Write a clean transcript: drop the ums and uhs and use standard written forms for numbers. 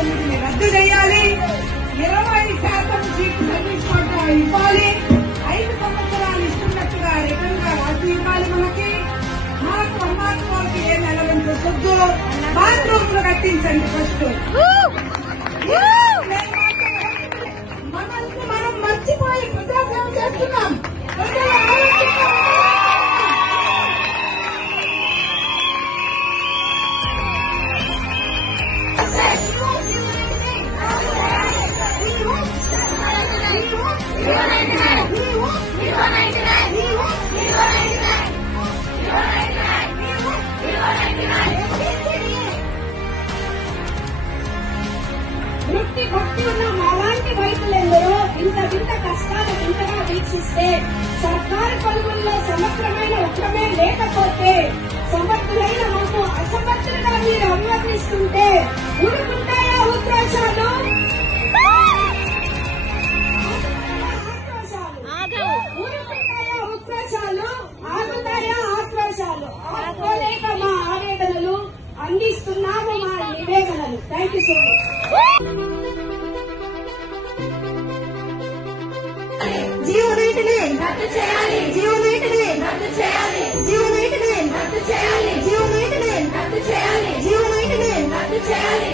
19 రద్దు చేయాలి. 20% సీట్లు సర్వీస్ కోటా ఇవ్వాలి. 5 సంవత్సరాలు ఇస్తున్నట్టుగా రిటర్న్ గా రాసి ఇవ్వాలి. మనకు అమ్మాయికి ఏం ఎలవెన్స్ వద్దు. బాత్రూమ్లు కట్టించండి ఫస్ట్. మనల్ని మనం మర్చిపోయి ప్రజాసేవ చేస్తున్నాం. వృత్తి భక్తి ఉన్న మాలాంటి రైతులెందరో ఇంత వింత కష్టాలు ఇంతగా వీక్షిస్తే, సర్కారు పనుల్లో సమగ్రమైన ఉద్యమే లేకపోతే, సమర్థులైన మాకు అసమర్థులుగా మీరు అభివర్ణిస్తుంటే ఊరుకుంటాయా ఉత్ప్రాసాలు? ఊరుకుంటాయా ఉత్ప్రాసాలు? ఆగుతాయా ఆక్రోశాలు? ఆపుకోలేక మా ఆవేదనలు, అందిస్తున్నాము మా నివేదనలు. Thank you so much. జీవనైతిని రద్దు చేయాలి. జీవనైతిని రద్దు చేయాలి. జీవనైతిని రద్దు చేయాలి. జీవనైతిని రద్దు చేయాలి. జీవనైతిని రద్దు చేయాలి.